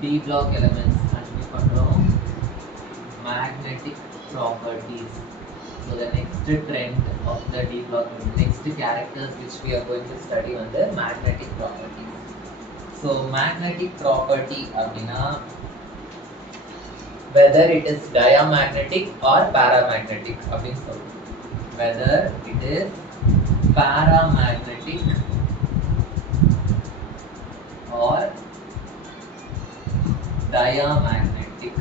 D block elements continue control magnetic properties. So the next trend of the D block, next characters which we are going to study on the magnetic properties. So magnetic property abhina, whether it is diamagnetic or paramagnetic abhin, whether it is paramagnetic or diamagnetic.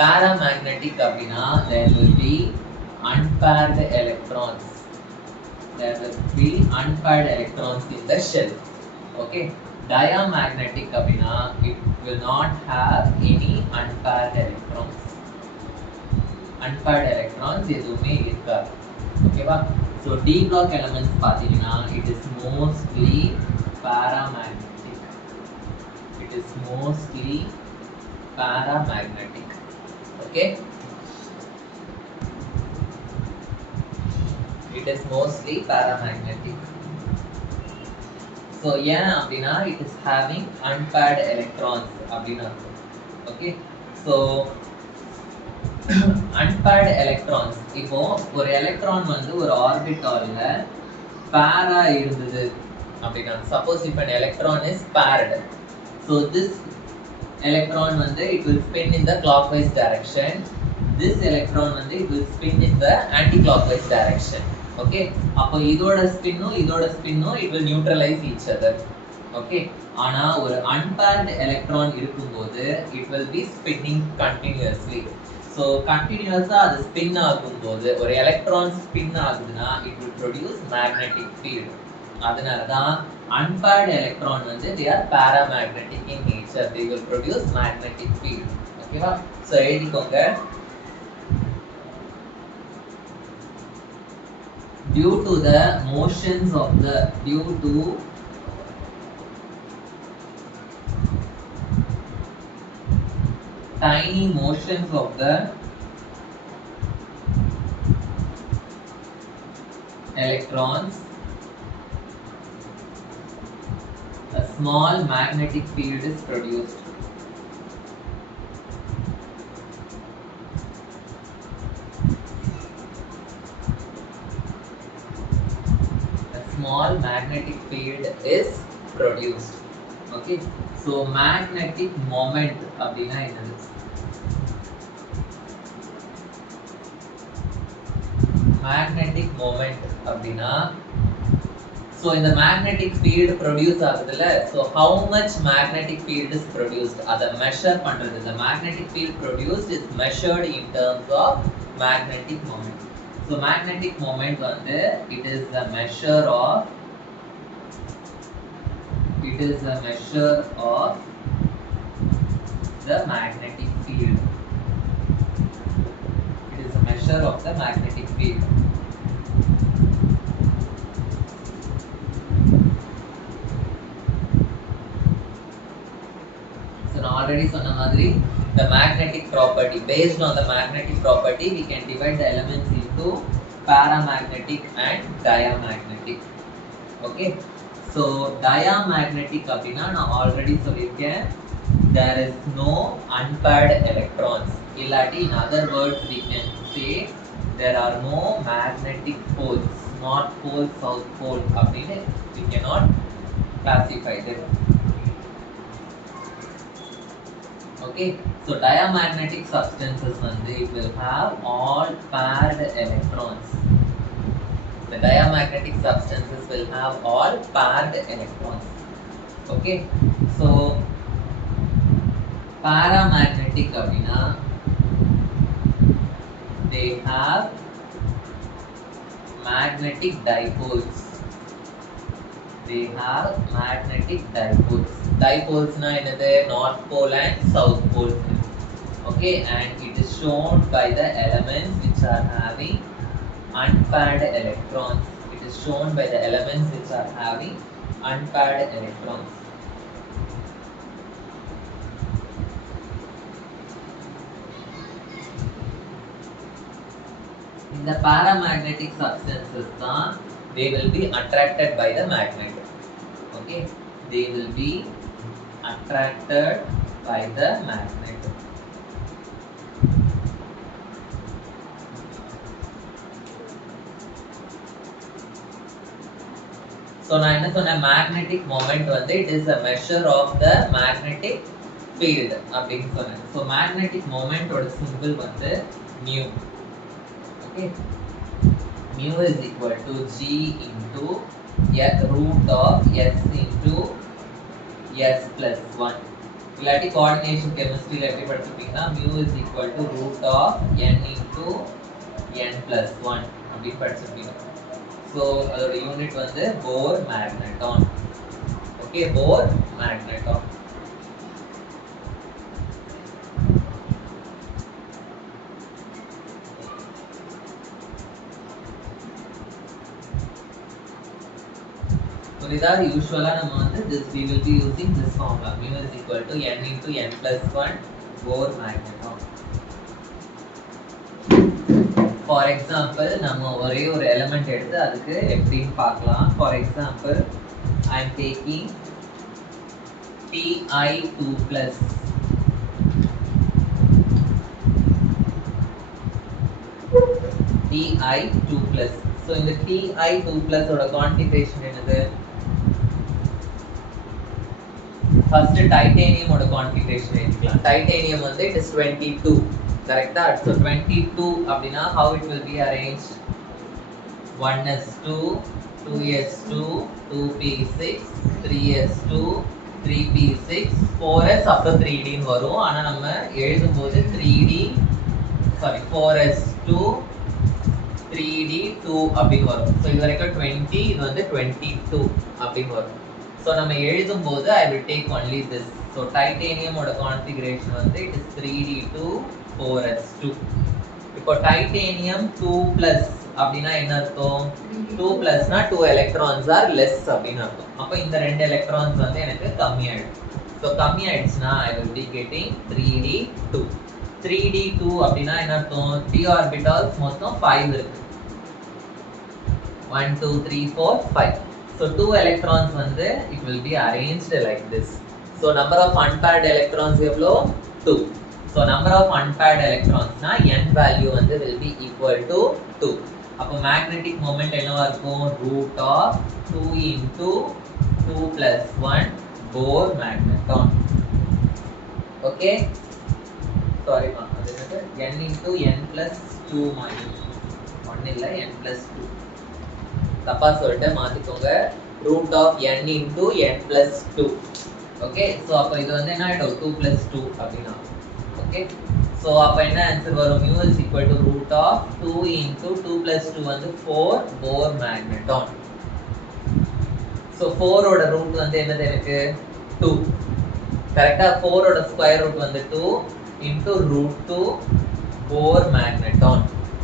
Paramagnetic abhina, there will be unpaired electrons. There will be unpaired electrons in the shell. Okay. Diamagnetic abhina, it will not have any unpaired electrons. Unpaired electrons எதுவுமே இருக்காது. ஓகேவா? So D block elements பார்த்தீங்கன்னா it is mostly paramagnetic. It is mostly paramagnetic. Okay? It is mostly paramagnetic. So yeah, abhina, it is having unpaired electrons abhina. Okay? So unpaired electrons, இப்போ ஒரு எலக்ட்ரான் வந்து ஒரு ஆர்பிட்டால்ல பேரா இருந்தது அப்படின்னா, suppose if an electron is paired, so this electron வந்து it will spin in the clockwise direction, this electron வந்து it will spin in the anti-clockwise direction. Okay, அப்போ இதோட ஸ்பின்னும் it will neutralize each other. Okay, ஆனா ஒரு unpaired electron இருக்கும்போது it will be spinning continuously. So continuously அது spin ஆகும்போது ஒரு electron spin ஆகுதுன்னா it will produce magnetic field. அதனால தான் unpaired electron வந்து they are paramagnetic in nature. They will produce magnetic field. ஓகேவா? So எழுதிக்கோங்க. Due to the motions of the tiny motions of the electrons, a small magnetic field is produced. A small magnetic field is produced. Okay, so magnetic moment அப்படினா என்னது? Magnetic moment அப்படினா, so in the magnetic field produce ஆகுதுல, so how much magnetic field is produced, அதை measure பண்றது. The magnetic field produced is measured in terms of magnetic moment. So magnetic moment வந்து it is the measure of the magnetic field. It is a measure of the magnetic field. So நான் already சொன்ன மாதிரி the magnetic property, based on the magnetic property we can divide the elements into paramagnetic and diamagnetic. Okay, so diamagnetic அப்படினா நான் already சொல்லிருக்கேன், there is no unpaired electrons. இல்லாட்டி in other words we can say there are no magnetic poles, north pole, south pole அப்படின்னு we cannot classify them. Okay, so diamagnetic substances வந்து it will have all paired electrons. The diamagnetic substances will have all paired electrons. Okay, so paramagnetic அப்படினா they have magnetic dipoles. They have magnetic dipoles. Dipoles na என்னது? North pole and south pole. Okay, and it is shown by the elements which are having unpaired electrons. It is shown by the elements which are having unpaired electrons. In the paramagnetic substances, they will be attracted by the magnet. Okay, they will be attracted by the magnet. So நான் என்ன சொன்னேன், magnetic moment வந்து it is a measure of the magnetic field அப்படின்னு சொன்னேன். So magnetic moment ஓட symbol வந்து mu. Okay, mu is equal to G into root of S into S plus 1. இல்லாட்டி coordination chemistry எப்படி படிச்சிருப்பீங்கன்னா mu is equal to root of N into N plus 1 அப்படி படிச்சிருப்பீங்க. So அதோட யூனிட் வந்து Bohr magneton. Okay, Bohr magneton. புரியுதா? யூசுவலா நம்ம வந்து this we will be using this formula mu is equal to N into N plus 1 Bohr magneton. For example, நம்ம ஒரே ஒரு எலிமெண்ட் எடுத்து அதுக்கு எப்படின்னு பார்க்கலாம். For example, I am taking Ti2 plus Ti2 plus. So இந்த Ti2 plus ஓட கான்ஃபிகரேஷன் என்னது? ஃபர்ஸ்ட் டைட்டேனியம் ஓட கான்ஃபிகரேஷன் எடுக்கலாம். டைட்டேனியம் வந்து it is 22. Correct? So 22 அப்படினா how it will be arranged? 1s2 2s2 2p6 3s2 3p6 4s அப்புறம் 3d ன்னு வரும். ஆனா நம்ம எழுதும்போது 3d 4s2 3d2 அப்படின்னு வரும். ஸோ இது வரைக்கும் 20, இது வந்து 22 அப்படின்னு வரும். ஸோ நம்ம எழுதும்போது I will take only this. So டைட்டேனியமோட கான்ஃபிகரேஷன் வந்து it is 3d2 4s2. இப்போ டைட்டேனியம் 2+ அப்படின்னா என்ன அர்த்தம்? 2+ னா 2 எலக்ட்ரான்ஸ் ஆர் லெஸ் அப்படின்னு அர்த்தம். அப்போ இந்த 2 எலக்ட்ரான்ஸ் வந்து எனக்கு கம்மியாயிடும். ஸோ கம்மியாயிடுச்சுன்னா I will be getting 3d2. 3d2 அப்படின்னா என்ன அர்த்தம்? 3 ஆர்பிட்டால்ஸ் மொத்தம் 5 இருக்கு. 1 2 3 4 5. So 2 electrons வந்து it will be arranged like this. So number of unpaired electrons எவ்வளோ? 2. So number of unpaired electrons னா n value வந்து will be equal to 2. அப்போ magnetic moment என்னவா இருக்கும்? root of 2 into 2 plus 1 Bohr magneton. Okay, sorry ma, அது என்னது? n into n plus 2 minus 1 இல்ல n plus 2 தப்பா சொல்லிட்டு மாத்திக்கோங்க. root of n into n plus 2. Okay, so அப்போ இது வந்து என்ன ஆயிடும்? 2 plus 2 அப்படினா. Okay, so அப்போ என்ன ஆன்சர் வரும்? mu is equal to root of 2 into 2 plus 2 வந்து 4 Bohr magneton. So 4 ஓட ரூட் வந்து என்னது எனக்கு? 2. கரெக்ட்டா? 4 ஓட ஸ்கொயர் ரூட் வந்து 2 into root 2 Bohr magneton.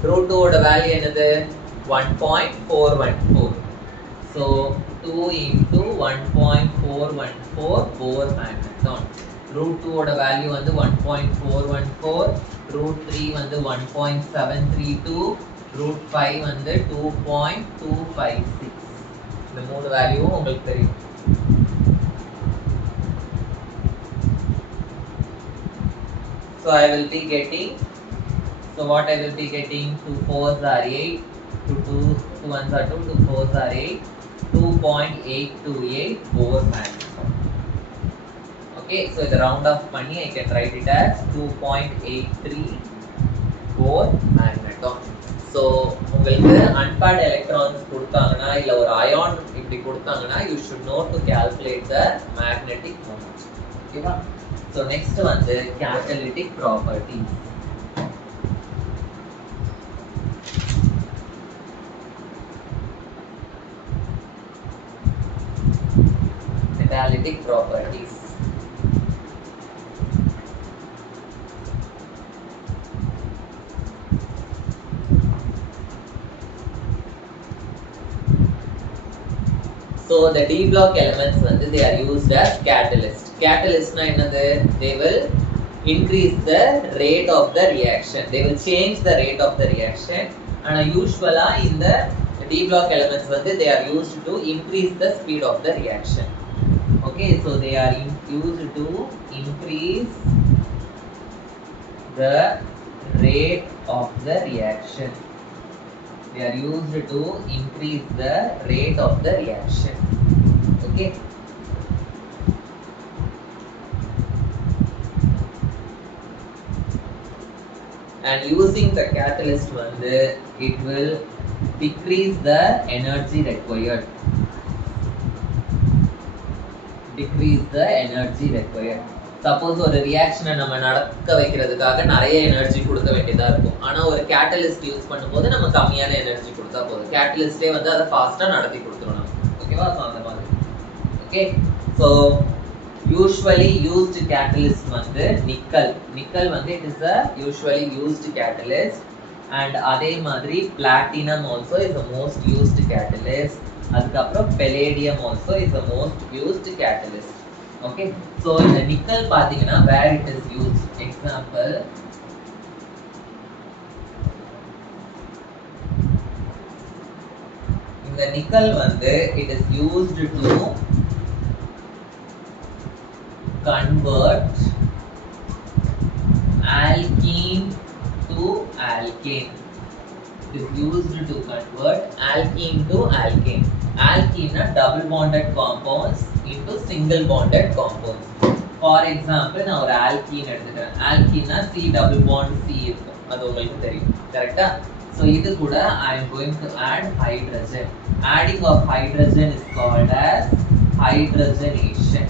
root 2 ஓட வேல்யூ என்னது? 1.414. So 2 into 1.414 Bohr magneton. root 2 ஓட வேல்யூ வந்து 1.414, root 3 வந்து 1.732, root 5 வந்து 2.256. இந்த மூணு வேல்யூவும் உங்களுக்கு தெரியும். So I will be getting, so what I will be getting? 2 4s are 8, 2 1s are 2, 2 4s are 8, 2.828 Bohr magneton. Okay, so the round off பண்ணி I can write it as 2.83 Bohr magneton. So உங்களுக்கு unpaired electrons கொடுத்தாங்கன்னா இல்ல ஒரு ion இப்படி கொடுத்தாங்கன்னா you should know to calculate the magnetic moment. ஓகேவா? So next வந்து catalytic properties. Analytic properties. So the D block elements வந்து they are used as catalyst. Catalyst na என்னது? They will increase the rate of the reaction. They will change the rate of the reaction. And usually in the D block elements வந்து they are used to increase the speed of the reaction. Okay, so they are used to increase the rate of the reaction. They are used to increase the rate of the reaction. Okay. And using the catalyst it will decrease the energy required. Suppose ஒரு ரியாக்ஷனை நம்ம நடக்க வைக்கிறதுக்காக நிறைய எனர்ஜி கொடுக்க வேண்டியதா இருக்கும். ஆனா ஒரு கேட்டலிஸ்ட் யூஸ் பண்ணும்போது நம்ம கம்மியான எனர்ஜி கொடுத்தா போதும். கேட்டலிஸ்டே அதை ஃபாஸ்டா நடத்தி கொடுத்துரும் நம்ம. ஓகேவா? சோ அந்த மாதிரி. Okay. So usually used catalyst nickel. It is a usually used catalyst, and அதே மாதிரி platinum also is the most used catalyst. அதுக்கப்புறம் palladium also is the most used catalyst. Okay, so இந்த nickel பாத்தீங்கன்னா where it is used, example இந்த nickel it is used to convert alkene to alkane. It is used to convert alkene to alkane. Alkene are double bonded compounds into single bonded compounds. For example, நான் ஒரு alkene எடுத்துக்கிறேன். alkene C double bond C இருக்கும். அது உங்களுக்கு தெரியும். கரெக்ட்டா? So இது கூட I am going to add hydrogen. Adding of hydrogen is called as hydrogenation.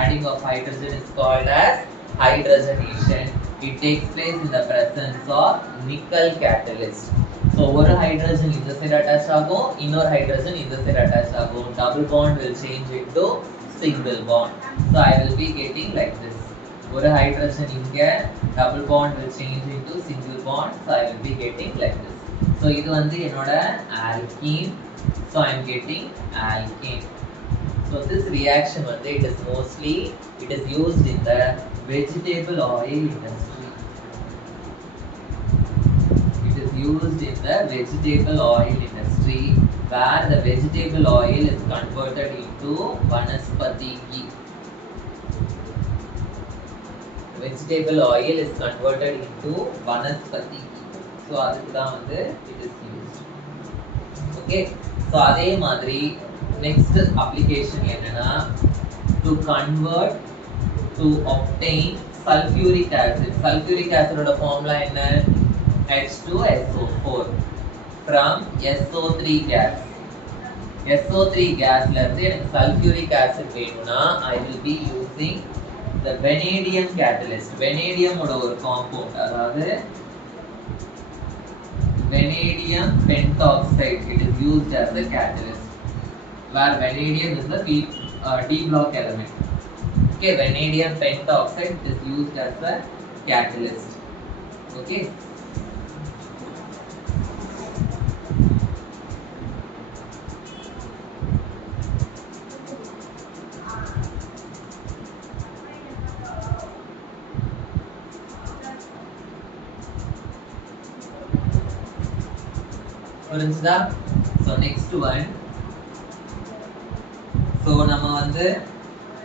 Adding of hydrogen is called as hydrogenation. It takes place in the presence of nickel catalyst. So one hydrogen in the side attach ஆகும், இன்னொரு hydrogen in the side attach ஆகும். Double bond will change into single bond. So I will be getting like this. One hydrogen இங்க, double bond will change into single bond. So I will be getting like this. So இது என்னோட alkene. So I am getting alkane. So this reaction it is mostly used in the vegetable oil industry. It is used in the vegetable oil industry, where the vegetable oil is converted into vanaspati ghee. Vegetable oil is converted into vanaspati ghee. So அதுக்கு தான் it is used. Okay. So அதே மாதிரி next application என்னன்னா to convert to obtain sulfuric acid. Sulfuric acid ஓட formula என்ன? H2SO4 from SO3 gas. SO3 gasல இருந்து எனக்கு sulfuric acid வேணும்னா I will be using the vanadium catalyst. Vanadium ஓட ஒரு compound, அதாவது vanadium pentoxide, it is used as a catalyst, where vanadium is the D block element. Okay, vanadium pentoxide is used as a catalyst. Okay. So next one. So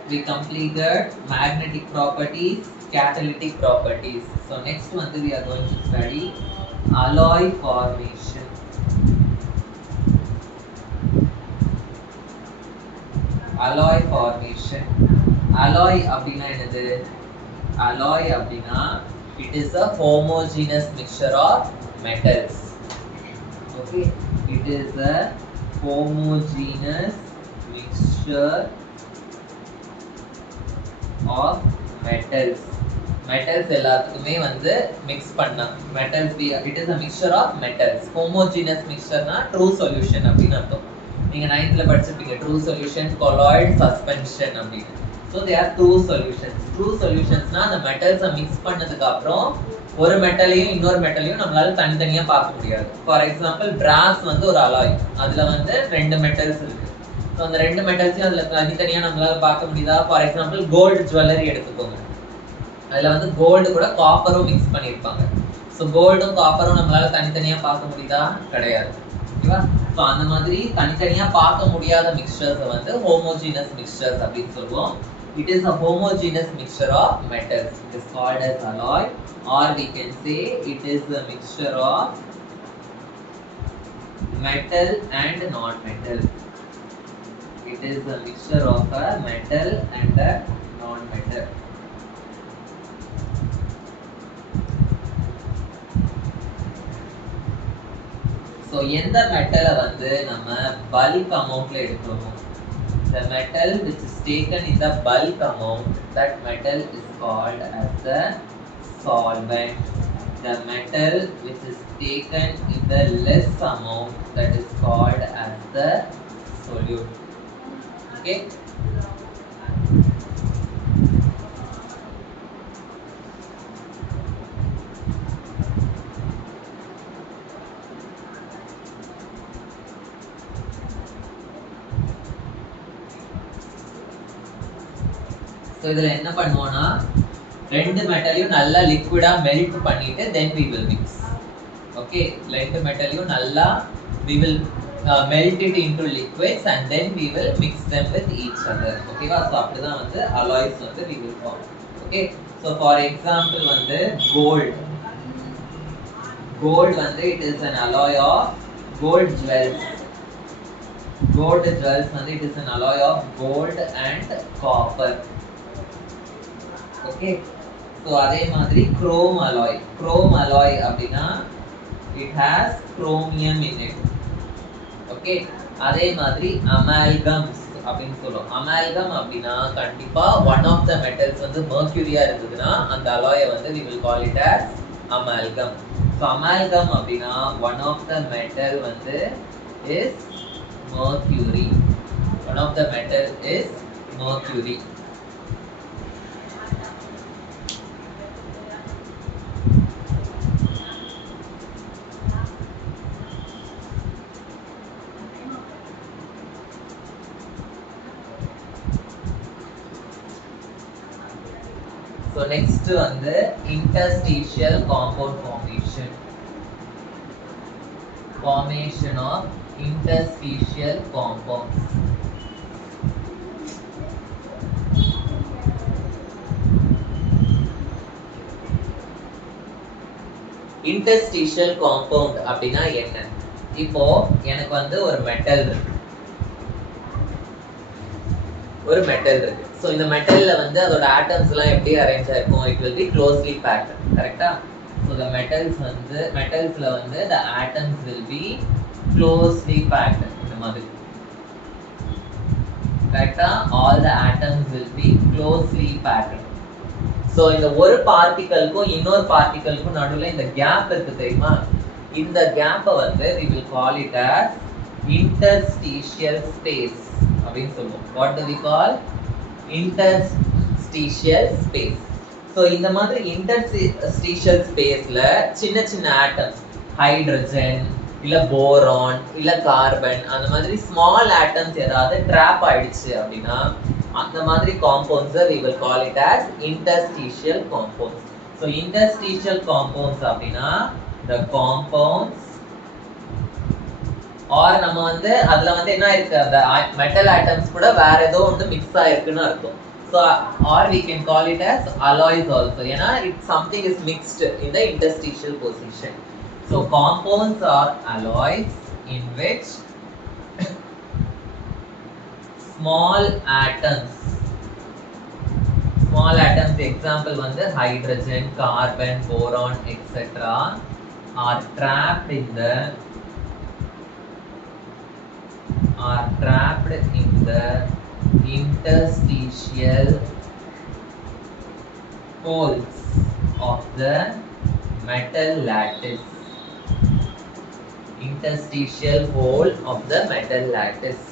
we completed magnetic properties, catalytic properties. So next we are going to study alloy formation. Alloy formation. Alloy அப்படினா என்னது? Alloy அப்படினா it is a homogeneous mixture of metals. Okay, it is a homogeneous mixture of metals. Metals எல்லாத்துக்குமே mix பண்ணா metals it is a mixture of metals. Homogeneous mixture na true solution அப்படினு அர்த்தம். நீங்க 9th ல படிச்சிருப்பீங்க true solution, colloid, suspension அப்படினு. So they are true solutions. True solutions na அந்த metals mix பண்ணதுக்கு அப்புறம் ஒரு மெட்டலையும் இன்னொரு மெட்டலையும் நம்மளால தனித்தனியா பார்க்க முடியாது. ஃபார் எக்ஸாம்பிள் brass ஒரு அலாய், அதுல ரெண்டு மெட்டல்ஸ் இருக்கு. ஸோ அந்த ரெண்டு மெட்டல்ஸையும் அதுல தனித்தனியா நம்மளால பார்க்க முடியுதா? ஃபார் எக்ஸாம்பிள் கோல்டு ஜுவல்லரி எடுத்துக்கோங்க, அதுல கோல்டு கூட காப்பரும் மிக்ஸ் பண்ணியிருப்பாங்க. ஸோ கோல்டும் காப்பரும் நம்மளால தனித்தனியா பார்க்க முடியுதா? கிடையாது. ஓகேவா? ஸோ அந்த மாதிரி தனித்தனியாக பார்க்க முடியாத மிக்சர்ஸை வந்து ஹோமோஜீனஸ் மிக்சர்ஸ் அப்படின்னு சொல்லுவோம். It is a homogeneous mixture of metals. It is called as alloy, or we can say it is a mixture of metal and non-metal. It is a mixture of a metal and a non-metal. So எந்த மெட்டலை வந்து நம்ம பல்க் அமௌண்ட்ல எடுக்கிறோமோ, the metal which is taken in the bulk amount, that metal is called as the solvent. The metal which is taken in the less amount, that is called as the solute. Okay. So இதுல என்ன பண்ணுவோம்னா ரெண்டு மெட்டலையும் நல்லா லிக்விடா மெல்ட் பண்ணிட்டு then we will mix. Okay, ரெண்டு மெட்டலையும் நல்லா we will melt it into liquids and then we will mix them with each other. Okay வா? So அப்படிதான் வந்து alloys வந்து we will form. Okay, so for example வந்து gold வந்து it is an alloy of gold jewels. Gold jewels வந்து it is an alloy of gold and copper. Okay, so அதே மாதிரி chrome alloy அப்படினா it has chromium in it. Okay, அதே மாதிரி amalgams அப்படினு சொல்றோம். amalgam அப்படினா கண்டிப்பா one of the metals வந்து mercury-ஆ இருந்ததுனா அந்த alloy வந்து we will call it as amalgam. So amalgam அப்படினா one of the metal வந்து is mercury. One of the metal is mercury. So next வந்து interstitial compound formation of interstitial compounds. Interstitial compound அப்படினா என்ன? இப்போ எனக்கு வந்து ஒரு மெட்டல் இருக்கு. So இந்த மெட்டல்ல வந்து அதோட ஆட்டம்ஸ் எல்லாம் எப்படி அரேஞ்ச் ஆயிருக்கும்? It will be closely packed. கரெக்ட்டா? So the மெட்டல்ஸ்ல வந்து the atoms will be closely packed. இந்த மாதிரி. கரெக்ட்டா? All the atoms will be closely packed. So இந்த ஒரு பார்ட்டிகலுக்கும் இன்னொரு பார்ட்டிகலுக்கும் நடுவுல இந்த கேப் இருக்கு தெரியுமா? இந்த கேப்பை வந்து we will call it as interstitial space அப்படின்னு சொல்லுவோம். What do we call? Interstitial space. So இந்த மாதிரி interstitial spaceல சின்ன சின்ன atoms, ஹைட்ரஜன் இல்ல போரான் இல்ல கார்பன், அந்த மாதிரி ஸ்மால் atoms ஏதாவது ட்ராப் ஆயிடுச்சு அப்படின்னா அந்த மாதிரி compounds we will call it as interstitial compounds. So interstitial compounds அப்படின்னா the compounds, or நம்ம வந்து அதுல வந்து என்ன இருக்கு, அந்த மெட்டல் ஆட்டம்ஸ் கூட வேற ஏதோ ஒன்று மிக்ஸ் ஆயிருக்குன்னு அர்த்தம். So or we can call it as alloys also, ஏன்னா it something is mixed in the interstitial position. So compounds are alloys in which small atoms example வந்து hydrogen, carbon, boron etc. are trapped in the interstitial holes of the metal lattice. Interstitial hole of the metal lattice.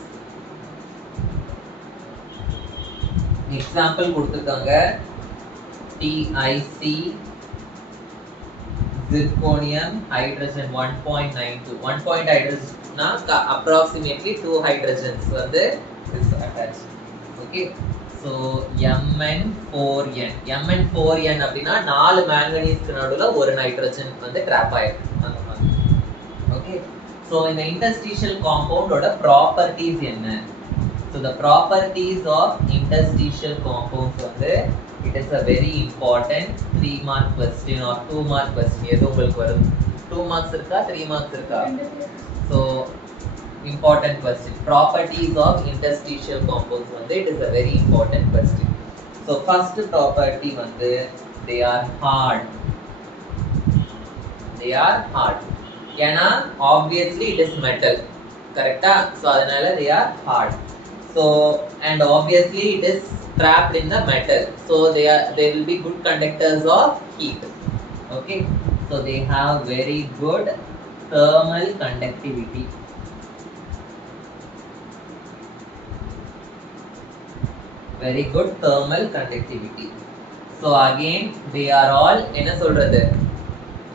Example கொடுத்திருக்காங்க TiC, zirconium, hydrogen 1.92. 1 point hydrogen na approximately 2 hydrogens வந்து is attached. Okay, so Mn4n அப்படினா 4 manganese நடுவுல ஒரு நைட்ரஜன் வந்து ட்ராப் ஆயிருக்கு அந்த மாதிரி. Okay, So in the interstitial compound oda properties enna? So the properties of interstitial compounds வந்து it is a very important 3 mark question or 2 mark question. எது உங்களுக்கு வரும்? 2 marks இருக்கா 3 marks இருக்கா? So important question. Properties of interstitial compounds வந்து it is a very important question. So first property வந்து they are hard. They are hard. ஏன்னா obviously it is metal. Correct? So அதனால they are hard. So and obviously it is trapped in the metal. So they will be good conductors of heat. Okay. So they have very good thermal conductivity. Very good thermal conductivity. So again they are all என்ன சொல்றது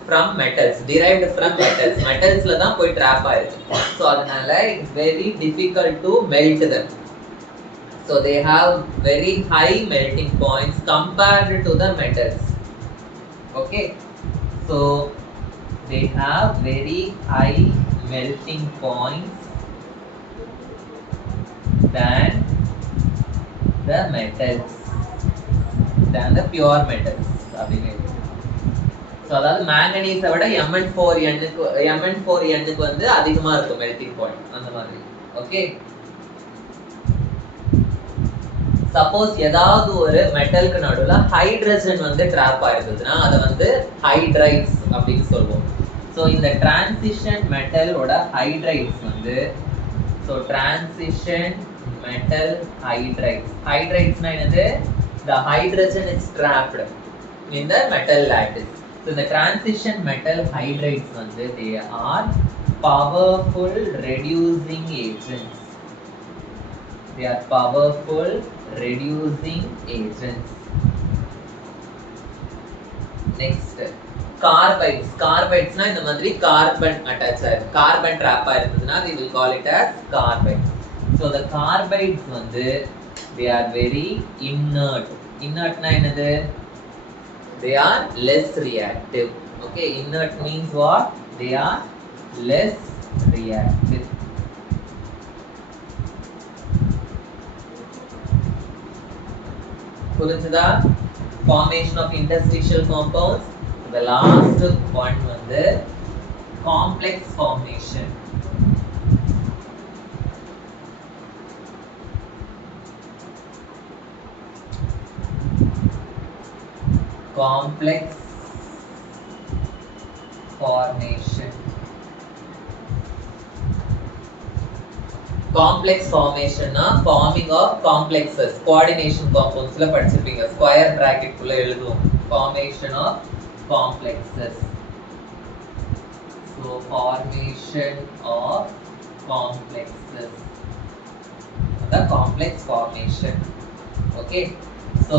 from metals, derived from metals. Metals la dhaan poi trap aayirukku. So adanal it's very difficult to melt them. So they have very high melting points compared to the metals. Okay, so they have very high melting points than the metals, than the pure metals. So அதாவது மேங்கனீஸை விட Mn4N வந்து அதிகமா இருக்கும் melting point அந்த மாதிரி. Okay, suppose ஏதாவது ஒரு மெட்டலுக்கு நடுவுல ஹைட்ரஜன் வந்து ட்ராப் ஆயிருந்ததுன்னா அதை வந்து ஹைட்ரைட்ஸ் அப்படின்னு சொல்லுவோம். ஸோ இந்த டிரான்சிஷன் மெட்டலோட ஹைட்ரைட்ஸ் வந்து டிரான்சிஷன் மெட்டல் ஹைட்ரைட்ஸ். ஹைட்ரைட்ஸ்னா என்னது? The hydrogen is trapped in the metal lattice. So the transition metal hydrides வந்து they are powerful reducing agents. They are powerful reducing agents. Next, carbides. Carbides na இந்த மாதிரி carbon attach ஆயிருக்கு, carbon trap ஆயிருந்ததுன்னா we will call it as carbides. So the carbides வந்து they are very inert. Inert na என்னது? They are less reactive. Okay, inert means what? They are less reactive. புரிஞ்சுதா? Formation of interstitial compounds. The last one வந்து complex formation. Complex formation. Complex formation na forming of complexes. Coordination compounds la படிச்சிருப்பீங்க, square bracket குள்ள எழுதுவோம். Formation of complexes. So formation of complexes, the complex formation. Okay, so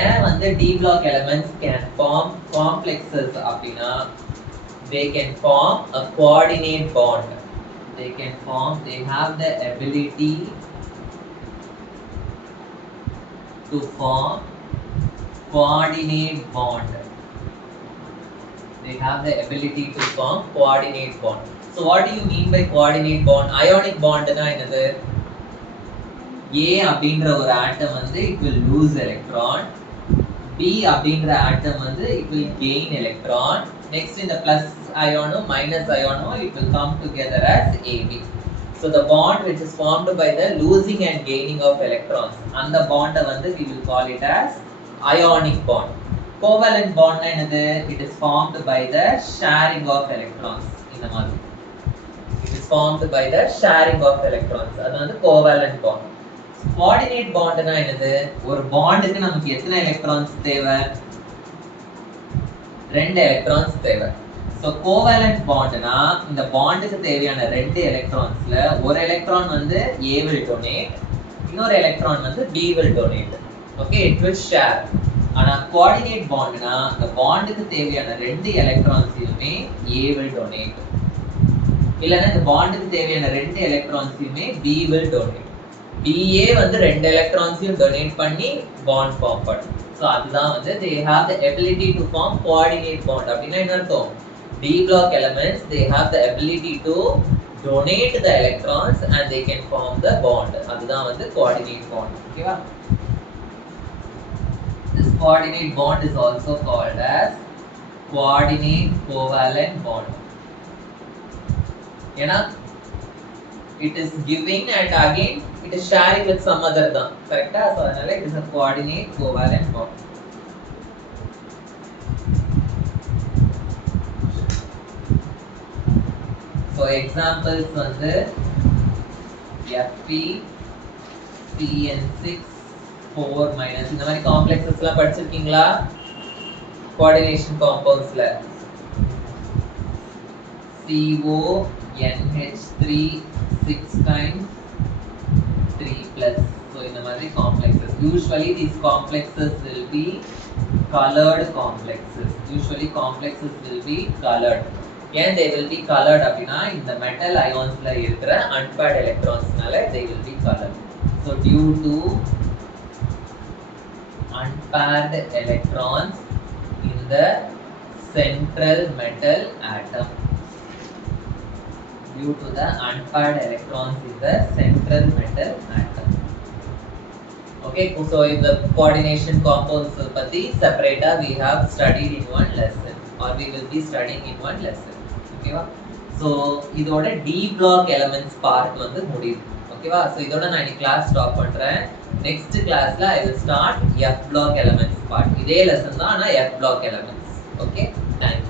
ஏன் வந்து D block elements can form complexes அப்படின்னா they can form a coordinate bond. They have the ability to form coordinate bond. They have the ability to form coordinate bond. So what do you mean by coordinate bond? Ionic bond na என்னது? A அப்படின்ற ஒரு atom வந்து it will lose electron. B அப்படின்ற atom வந்து it will gain electron. Next in the plus ion or minus ion it will come together as AB. So the bond which is formed by the losing and gaining of electrons, and the bond வந்து we will call it as ionic bond. Covalent bond na என்னது? It is formed by the sharing of electrons. இந்த மாதிரி it is formed by the sharing of electrons. அது வந்து covalent bond. Coordinate bond na என்னது? ஒரு பாண்டுக்கு நமக்கு எத்தனை எலக்ட்ரான்ஸ் தேவை? 2 எலக்ட்ரான்ஸ் தேவை. ஸோ கோவேலண்ட் பாண்ட்னா இந்த பாண்டுக்கு தேவையான 2 எலக்ட்ரான்ஸ்ல ஒரு எலக்ட்ரான் வந்து A will donate, இன்னொரு எலக்ட்ரான் வந்து B will donate. Okay, it will share. ஆனா கோஆர்டினேட் பாண்ட்னா இந்த பாண்டுக்கு தேவையான 2 எலக்ட்ரான்ஸையுமே A will donate, இல்லனா இந்த பாண்டுக்கு தேவையான 2 எலக்ட்ரான்ஸையுமே B will donate. BA வந்து 2 எலக்ட்ரான்ஸையும் டொனேட் பண்ணி பாண்ட் ஃபார்ம் பண்ணும். ஸோ அதுதான் வந்து they have the ability to form coordinate bond. அப்படின்னா என்ன அர்த்தம்? D block elements they have the ability to donate the electrons and they can form the bond. அதுதான் வந்து coordinate bond. ஓகேவா? This coordinate bond is also called as coordinate covalent bond. ஏன்னா it is giving and again it is sharing with some other தான். கரெக்ட்டா? So அதனால it is a coordinate covalent bond. So examples வந்து Fe CN6 4 minus இந்த மாதிரி காம்ப்ளெக்ஸஸ்லாம் படிச்சிருக்கீங்களா கோஆர்டினேஷன் காம்பவுண்ட்ஸ்ல CONH3 6 times 3 plus. So இந்த மாதிரி complexes. Usually these complexes will be colored complexes. Usually complexes will be colored. And they will be colored அப்படினா இந்த metal ionsல இருக்கிற unpaired electronsனால they will be colored. So due to unpaired electrons in the central metal atom. Due to the unpaired electrons in the central metal atom. Okay, so in the coordination compounds patti separata we have studied in one lesson or we will be studying in one lesson. Okay va? So idoda D block elements part வந்து முடியுது. Okay va? So idoda நான் இந்த class stop பண்றேன். Next class la I will start F block elements part. இதே lesson தான் ஆனா F block elements. Okay, thank you.